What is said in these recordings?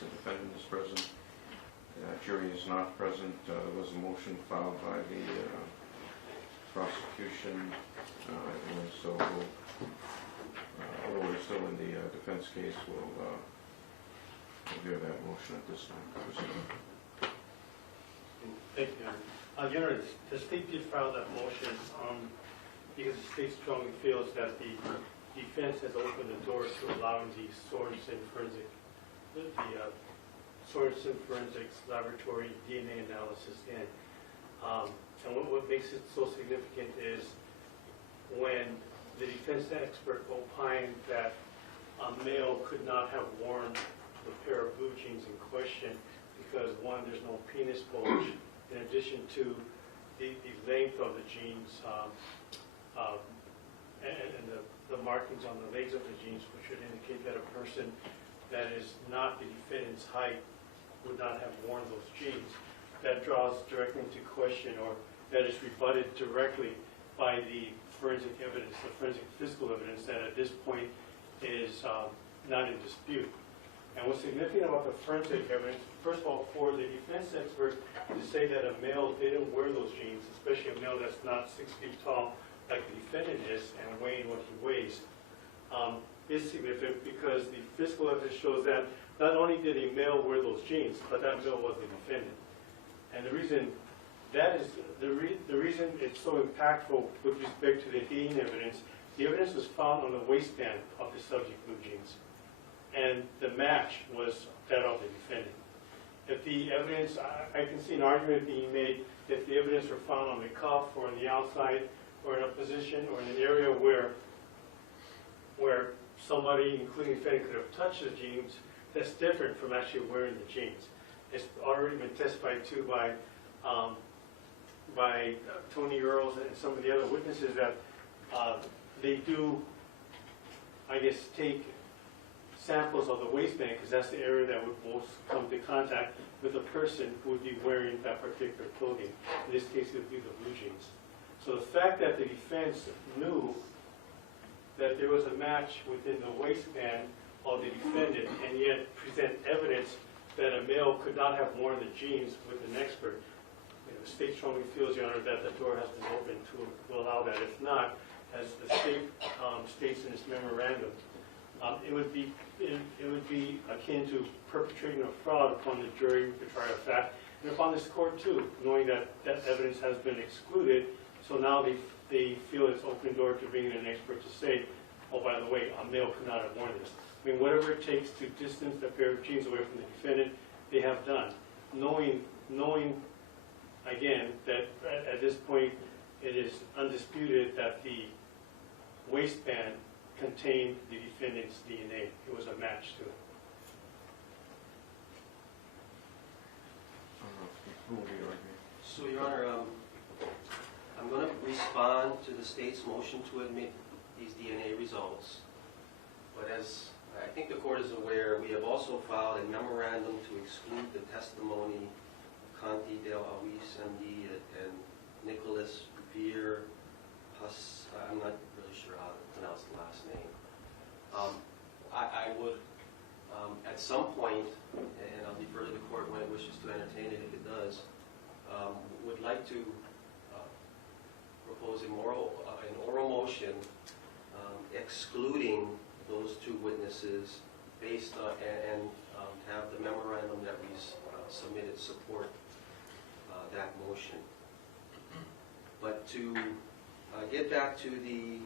the defendant is present. Jury is not present. There was a motion filed by the prosecution, so although we're still in the defense case, we'll hear that motion at this time. Thank you, Your Honor. The state did file that motion because the state strongly feels that the defense has opened the door to allowing the Sorensen Forensics Laboratory DNA analysis in. And what makes it so significant is when the defense expert opined that a male could not have worn the pair of blue jeans in question because, one, there's no penis bulge, in addition to the length of the jeans and the markings on the legs of the jeans, which would indicate that a person that is not the defendant's height would not have worn those jeans. That draws directly into question, or that is rebutted directly by the forensic evidence, the forensic physical evidence that at this point is not in dispute. And what's significant about the forensic evidence, first of all, for the defense expert to say that a male didn't wear those jeans, especially a male that's not 6 feet tall like the defendant is and weighing what he weighs, is significant because the physical evidence shows that not only did a male wear those jeans, but that male was the defendant. And the reason that is, the reason it's so impactful with respect to the DNA evidence, the evidence was found on the waistband of the subject blue jeans. And the match was that of the defendant. If the evidence, I can see an argument being made if the evidence were found on the cuff or on the outside or in a position or in an area where somebody, including the defendant, could have touched the jeans, that's different from actually wearing the jeans. It's already been testified to by Tony Earls and some of the other witnesses that they do, I guess, take samples of the waistband because that's the area that would most come into contact with a person who would be wearing that particular clothing. In this case, it would be the blue jeans. So the fact that the defense knew that there was a match within the waistband of the defendant and yet present evidence that a male could not have worn the jeans with an expert, the state strongly feels, Your Honor, that the door has been opened to allow that. If not, as the state states in its memorandum, it would be akin to perpetrating a fraud upon the jury to try a fact, and upon this court too, knowing that that evidence has been excluded. So now they feel it's open door to bring in an expert to say, oh, by the way, a male could not have worn this. I mean, whatever it takes to distance the pair of jeans away from the defendant, they have done, knowing again that at this point it is undisputed that the waistband contained the defendant's DNA. It was a match to it. So, Your Honor, I'm going to respond to the state's motion to admit these DNA results. But as I think the court is aware, we have also filed a memorandum to exclude the testimony of Conti Del Awis, MD, and Nicholas Veer Hus. I'm not really sure how to pronounce the last name. I would, at some point, and I'll defer to the court when it wishes to entertain it if it does, would like to propose an oral motion excluding those two witnesses based on, and have the memorandum that we submitted support that motion. But to get back to the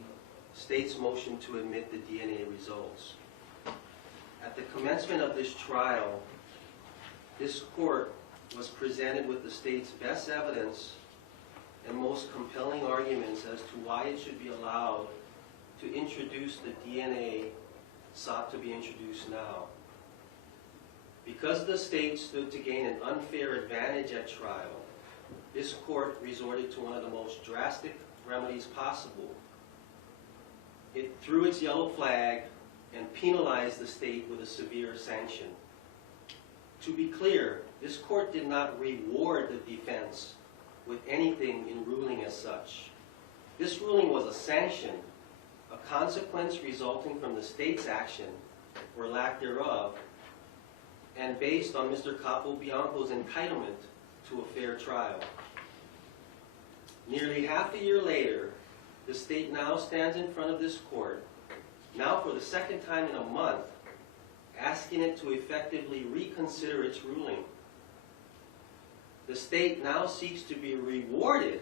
state's motion to admit the DNA results. At the commencement of this trial, this court was presented with the state's best evidence and most compelling arguments as to why it should be allowed to introduce the DNA sought to be introduced now. Because the state stood to gain an unfair advantage at trial, this court resorted to one of the most drastic remedies possible. It threw its yellow flag and penalized the state with a severe sanction. To be clear, this court did not reward the defense with anything in ruling as such. This ruling was a sanction, a consequence resulting from the state's action or lack thereof, and and based on Mr. Capobianco's entitlement to a fair trial. Nearly half a year later, the state now stands in front of this court, now for the second time in a month, asking it to effectively reconsider its ruling. The state now seeks to be rewarded,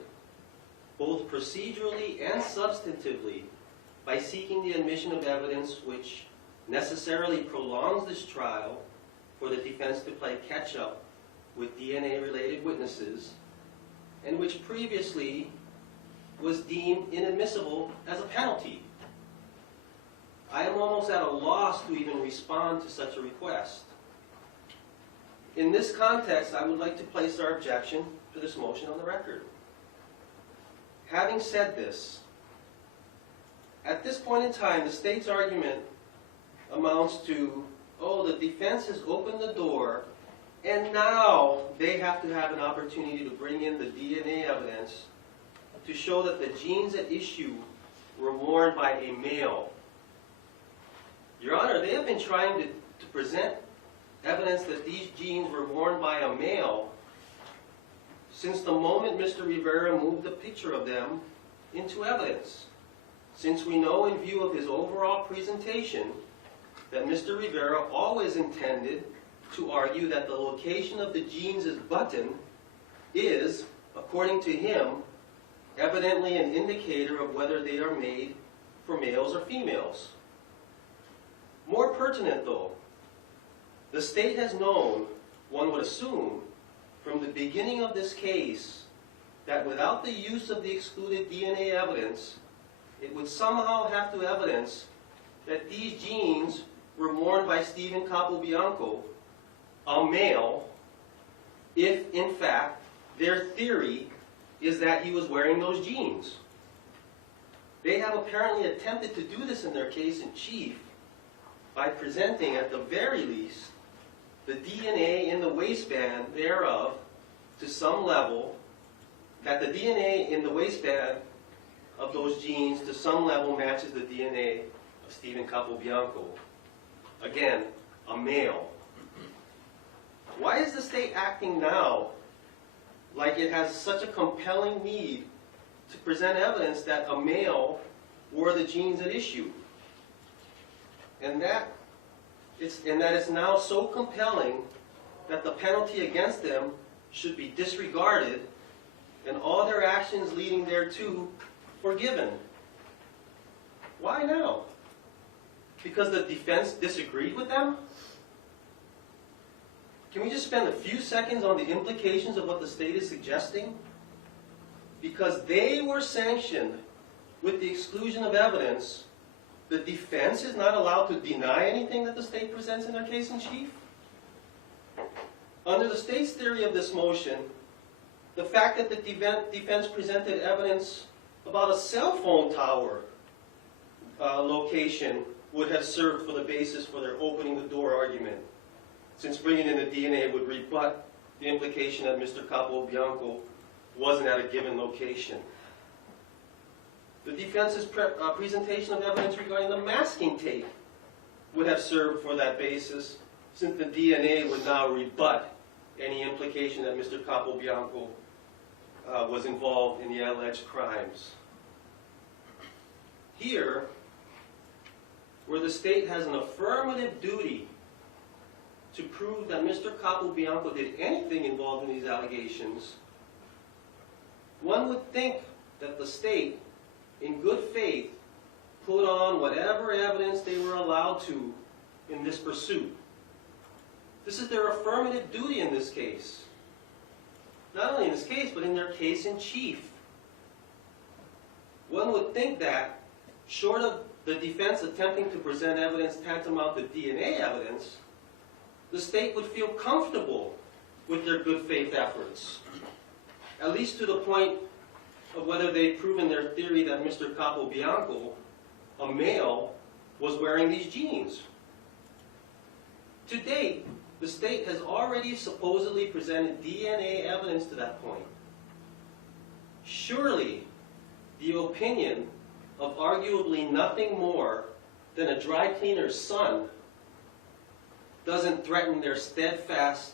both procedurally and substantively, by seeking the admission of evidence which necessarily prolongs this trial for the defense to play catch-up with DNA-related witnesses, and which previously was deemed inadmissible as a penalty. I am almost at a loss to even respond to such a request. In this context, I would like to place our objection to this motion on the record. Having said this, at this point in time, the state's argument amounts to, oh, the defense has opened the door, and now they have to have an opportunity to bring in the DNA evidence to show that the jeans at issue were worn by a male. Your Honor, they have been trying to present evidence that these jeans were worn by a male since the moment Mr. Rivera moved a picture of them into evidence. Since we know in view of his overall presentation that Mr. Rivera always intended to argue that the location of the jeans' button is, according to him, evidently an indicator of whether they are made for males or females. More pertinent though, the state has known, one would assume, from the beginning of this case, that without the use of the excluded DNA evidence, it would somehow have to evidence that these jeans were worn by Stephen Capobianco, a male, if in fact their theory is that he was wearing those jeans. They have apparently attempted to do this in their case in chief by presenting, at the very least, the DNA in the waistband thereof to some level, that the DNA in the waistband of those jeans to some level matches the DNA of Stephen Capobianco. Again, a male. Why is the state acting now like it has such a compelling need to present evidence that a male wore the jeans at issue? And that it's now so compelling that the penalty against them should be disregarded and all their actions leading thereto forgiven. Why now? Because the defense disagreed with them? Can we just spend a few seconds on the implications of what the state is suggesting? Because they were sanctioned with the exclusion of evidence, the defense is not allowed to deny anything that the state presents in their case in chief? Under the state's theory of this motion, the fact that the defense presented evidence about a cell phone tower location would have served for the basis for their opening the door argument, since bringing in the DNA would rebut the implication that Mr. Capobianco wasn't at a given location. The defense's presentation of evidence regarding the masking tape would have served for that basis, since the DNA would now rebut any implication that Mr. Capobianco was involved in the alleged crimes. Here, where the state has an affirmative duty to prove that Mr. Capobianco did anything involved in these allegations, one would think that the state, in good faith, put on whatever evidence they were allowed to in this pursuit. This is their affirmative duty in this case. Not only in this case, but in their case in chief. One would think that, short of the defense attempting to present evidence tantamount to DNA evidence, the state would feel comfortable with their good faith efforts, at least to the point of whether they've proven their theory that Mr. Capobianco, a male, was wearing these jeans. To date, the state has already supposedly presented DNA evidence to that point. Surely, the opinion of arguably nothing more than a dry cleaner's son, doesn't threaten their steadfast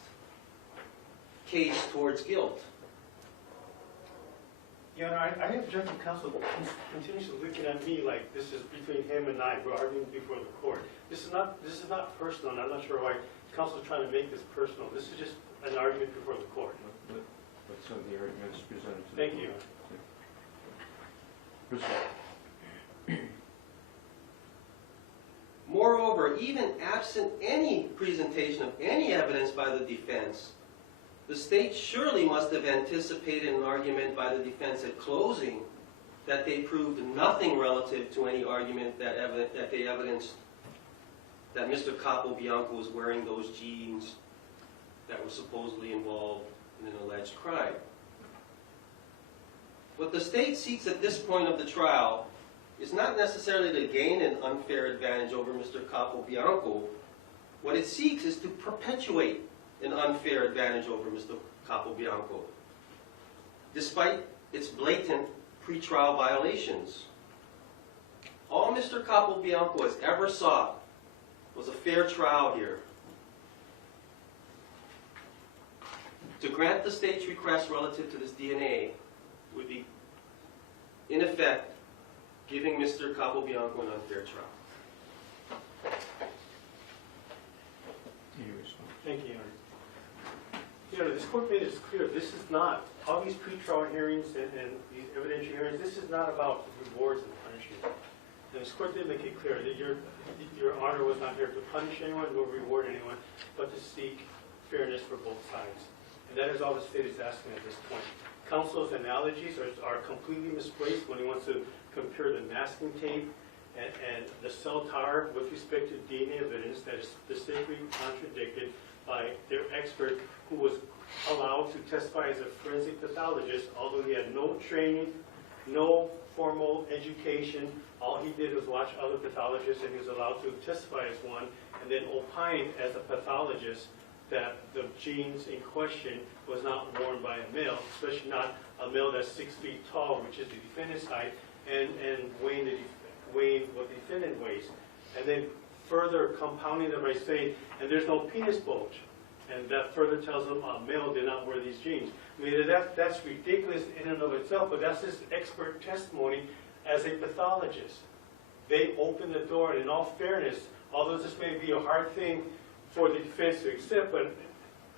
case towards guilt. Your Honor, I object to counsel continuously looking at me like this is between him and I. We're arguing before the court. This is not personal, and I'm not sure why counsel is trying to make this personal. This is just an argument before the court. Let's have the arguments presented to the Thank court. you. Proceed. Moreover, even absent any presentation of any evidence by the defense, the state surely must have anticipated an argument by the defense at closing that they proved nothing relative to any argument that they evidenced that Mr. Capobianco was wearing those jeans that were supposedly involved in an alleged crime. What the state seeks at this point of the trial is not necessarily to gain an unfair advantage over Mr. Capobianco. What it seeks is to perpetuate an unfair advantage over Mr. Capobianco, despite its blatant pretrial violations. All Mr. Capobianco has ever sought was a fair trial here. To grant the state's request relative to this DNA would be, in effect, giving Mr. Capobianco an unfair trial. Thank you, Your Honor. Your Honor, this court made it clear this is not, all these pretrial hearings and these evidentiary hearings, this is not about rewards and punishment. And this court did make it clear that Your Honor was not here to punish anyone nor reward anyone, but to seek fairness for both sides. And that is all the state is asking at this point. Counsel's analogies are completely misplaced when he wants to compare the masking tape and the cell tower with respect to DNA evidence that is specifically contradicted by their expert who was allowed to testify as a forensic pathologist, although he had no training, no formal education. All he did was watch other pathologists, and he was allowed to testify as one, and then opine as a pathologist that the genes in question was not worn by a male, especially not a male that's 6 feet tall, which is the defendant's height, and weighing what the defendant weighs. And then further compounding them by saying, and there's no penis bulge. And that further tells them a male did not wear these jeans. I mean, that's ridiculous in and of itself, but that's his expert testimony as a pathologist. They opened the door, and in all fairness, although this may be a hard thing for the defense to accept, but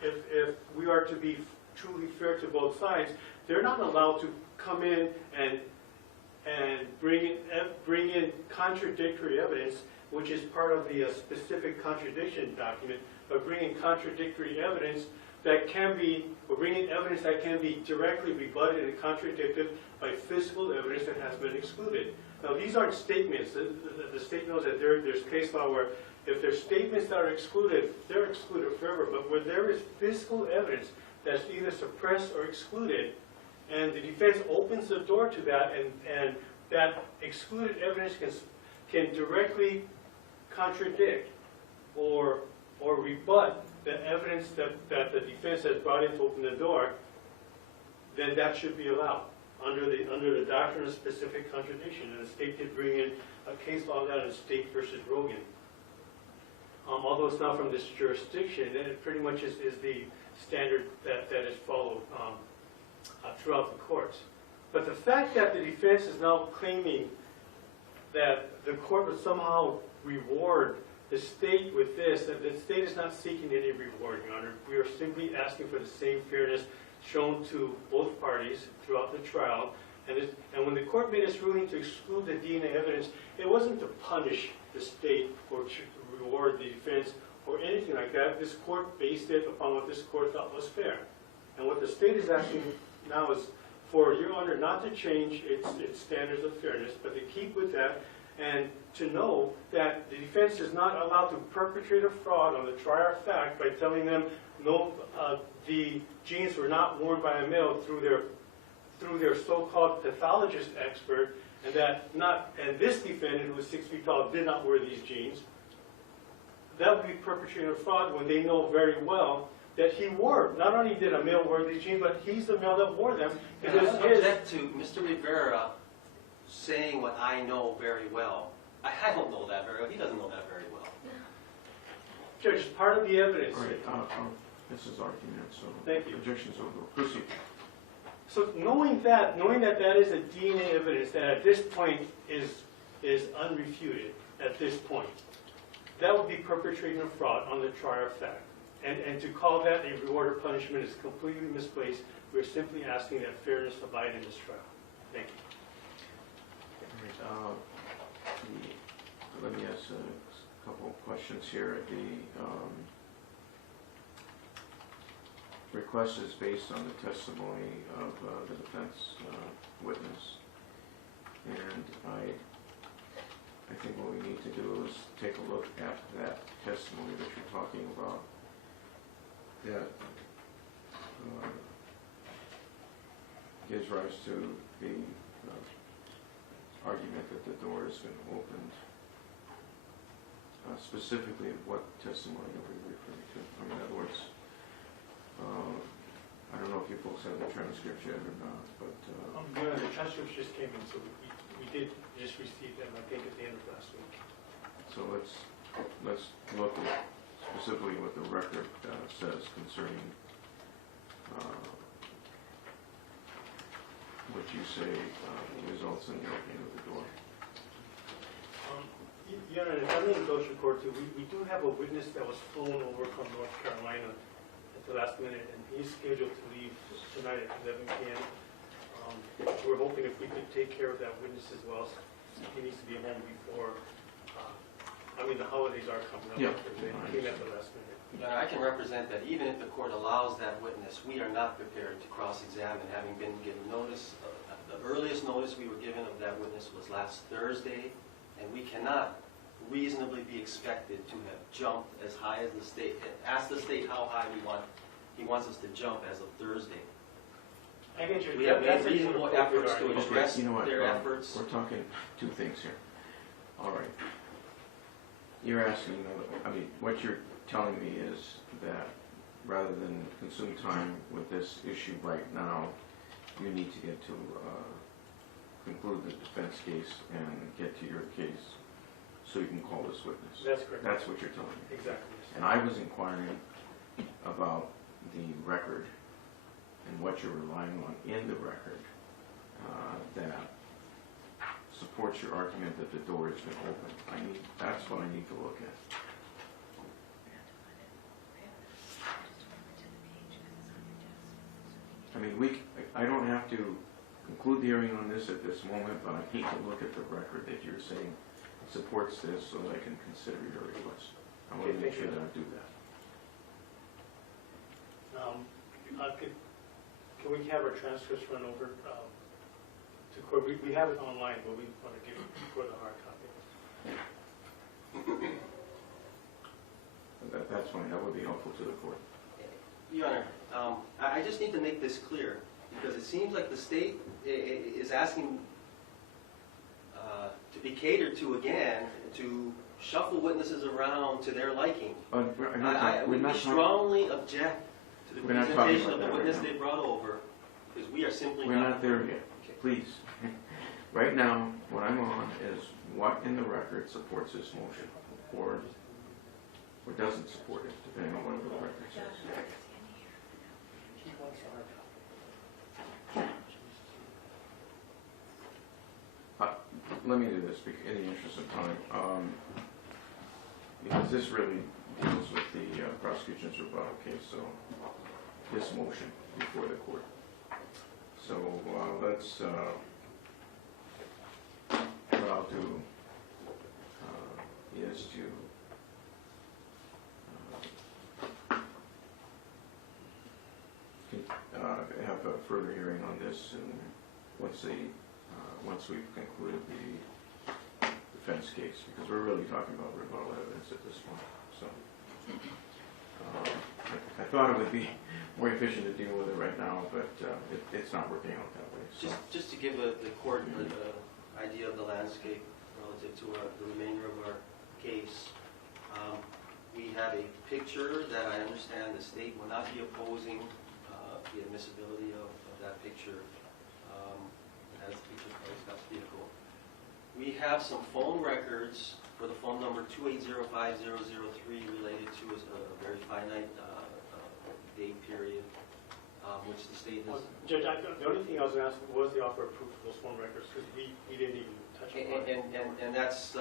if we are to be truly fair to both sides, they're not allowed to come in and bring in contradictory evidence, which is part of the specific contradiction document, but bringing contradictory evidence that can be, or bringing evidence that can be directly rebutted and contradicted by physical evidence that has been excluded. Now, these aren't statements. The state knows that there's case law where if there's statements that are excluded, they're excluded forever. But where there is physical evidence that's either suppressed or excluded, and the defense opens the door to that, and that excluded evidence can directly contradict or rebut the evidence that the defense has brought in to open the door, then that should be allowed under the doctrine of specific contradiction. And the state did bring in a case law on that in State versus Rogan. Although it's not from this jurisdiction, then it pretty much is the standard that is followed throughout the courts. But the fact that the defense is now claiming that the court would somehow reward the state with this, that the state is not seeking any reward, Your Honor. We are simply asking for the same fairness shown to both parties throughout the trial. And when the court made its ruling to exclude the DNA evidence, it wasn't to punish the state or to reward the defense or anything like that. This court based it upon what this court thought was fair. And what the state is asking now is for Your Honor not to change its standards of fairness, but to keep with that and to know that the defense is not allowed to perpetrate a fraud on the trier of fact by telling them no, the genes were not worn by a male through their so-called pathologist expert, and this defendant who was 6 feet tall did not wear these genes. That would be perpetrating a fraud when they know very well that he wore. Not only did a male wear these jeans, but he's the male that wore them. I object to Mr. Rivera saying what I know very well. I don't know that very well. He doesn't know that very well. Judge, part of the evidence. All right, this is argument, so. Thank you. Objections over. Proceed. So knowing that that is a DNA evidence that at this point is unrefuted at this point, that would be perpetrating a fraud on the trier of fact. And to call that a reward or punishment is completely misplaced. We're simply asking that fairness abide in this trial. Thank you. All right, let me ask a couple of questions here. The request is based on the testimony of the defense witness, and I think what we need to do is take a look at that testimony that you're talking about, that gives rise to the argument that the door has been opened. Specifically, what testimony are we referring to? I mean, in other words, I don't know if you folks have the transcript yet or not, but The transcripts just came in, so we did just receive them, I think, at the end of last week. so let's look at specifically what the record says concerning what you say results in the opening of the door. Your Honor, if I may indulge the court too, we do have a witness that was flown over from North Carolina at the last minute, and he's scheduled to leave tonight at 11 p.m. We're hoping if we could take care of that witness as well. He needs to be home before, the holidays are coming up. Yeah. He came at the last minute. I can represent that even if the court allows that witness, we are not prepared to cross-examine, having been given notice. The earliest notice we were given of that witness was last Thursday, and we cannot reasonably be expected to have jumped as high as the state. Ask the state how high he wants us to jump as of Thursday. I get you. We have made That's a reasonable beautiful efforts to argument. address You know what, their efforts. we're talking two things here. All right. You're asking, what you're telling me is that rather than consume time with this issue right now, you need to get to conclude the defense case and get to your case so you can call this witness. That's correct. That's what you're telling me. Exactly. And I was inquiring about the record and what you're relying on in the record that supports your argument that the door has been opened. That's what I need to look at. I don't have to conclude the hearing on this at this moment, but I need to look at the record that you're saying supports this so that I can consider your request. I want to make sure that I do that. Can we have our transcripts run over to court? We have it online, but we want to give it for the hard copy. That's fine. That would be helpful to the court. Your Honor, I just need to make this clear, because it seems like the state is asking to be catered to again, to shuffle witnesses around to their liking. We strongly object to the presentation of the witness they brought over, because we are simply We're not there yet. Please. Right now, what I'm on is what in the record supports this motion, or doesn't support it, depending on what the record says. Let me do this in the interest of time, because this really deals with the prosecution's rebuttal case, so this motion before the court. So let's, what I'll do is to have a further hearing on this, and once we've concluded the defense case, because we're really talking about rebuttal evidence at this point. So I thought it would be more efficient to deal with it right now, but it's not working out that way. So. Just to give the court an idea of the landscape relative to the remainder of our case, we have a picture that I understand the state will not be opposing the admissibility of that picture as the picture of Scott's vehicle. We have some phone records for the phone number 2805003 related to a very finite date period, which the state has. Judge, the only thing I was going to ask was the offer of proof of those phone records, because we didn't even touch upon it. And that's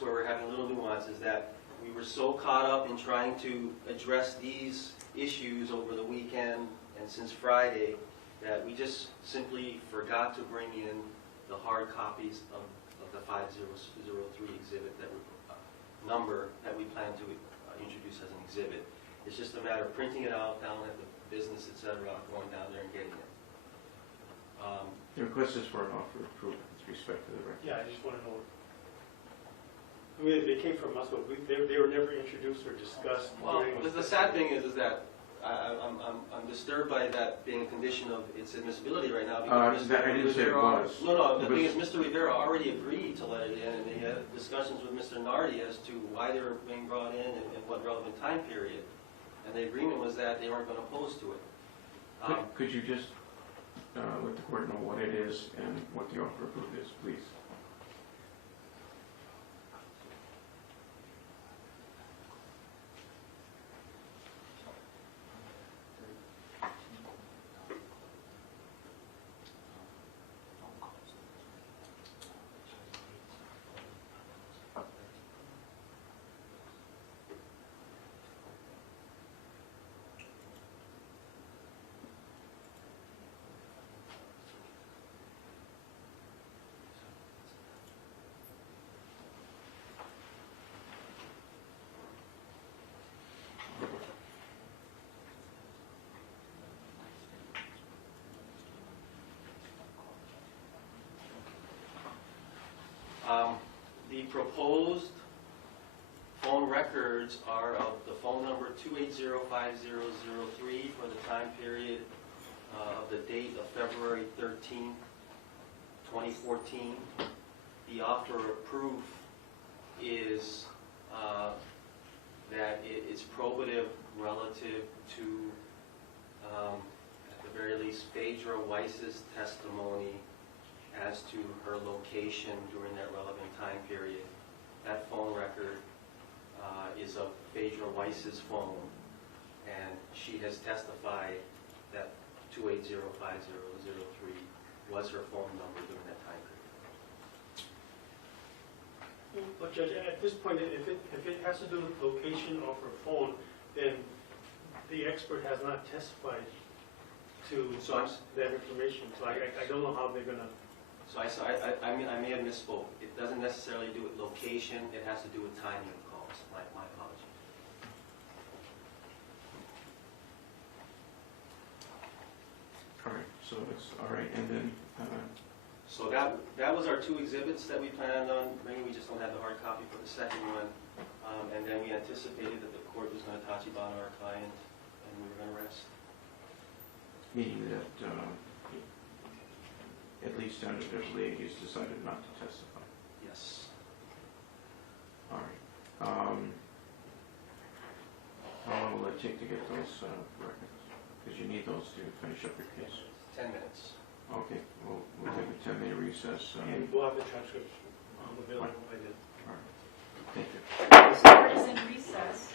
where we're having a little nuance, is that we were so caught up in trying to address these issues over the weekend and since Friday that we just simply forgot to bring in the hard copies of the 5003 exhibit number that we plan to introduce as an exhibit. It's just a matter of printing it out down at the business, etc., going down there and getting it. The request is for an offer of proof with respect to the record. Yeah, I just want to know. I mean, they came from us, but they were never introduced or discussed. Well, the sad thing is that I'm disturbed by that being a condition of its admissibility right now. Because I didn't say it was. No, the thing is, Mr. Rivera already agreed to let it in, and they had discussions with Mr. Nardi as to why they were being brought in and what relevant time period. And the agreement was that they weren't going to oppose to it. Could you just let the court know what it is and what the offer of proof is, please? The proposed phone records are of the phone number 2805003 for the time period of the date of February 13, 2014. The offer of proof is that it's probative relative to, at the very least, Phaedra Weiss's testimony as to her location during that relevant time period. That phone record is of Phaedra Weiss's phone, and she has testified that 2805003 was her phone number during that time period. But Judge, at this point, if it has to do with location of her phone, then the expert has not testified to that information. So I don't know how they're going to. So I may have misspoke. It doesn't necessarily do with location. It has to do with timing of calls. My apologies. All right, so it's all right, and then So that was our two exhibits that we planned on bringing. We just don't have the hard copy for the second one. And then we anticipated that the court was going to tachibana our client, and we were going to rest. meaning that at least under their plea, he's decided not to testify. Yes. All right. How long will it take to get those records? Because you need those to finish up your case. 10 minutes. Okay, we'll take a 10-minute recess. And we'll have the transcripts available by then. All right. Thank you. The court is in recess.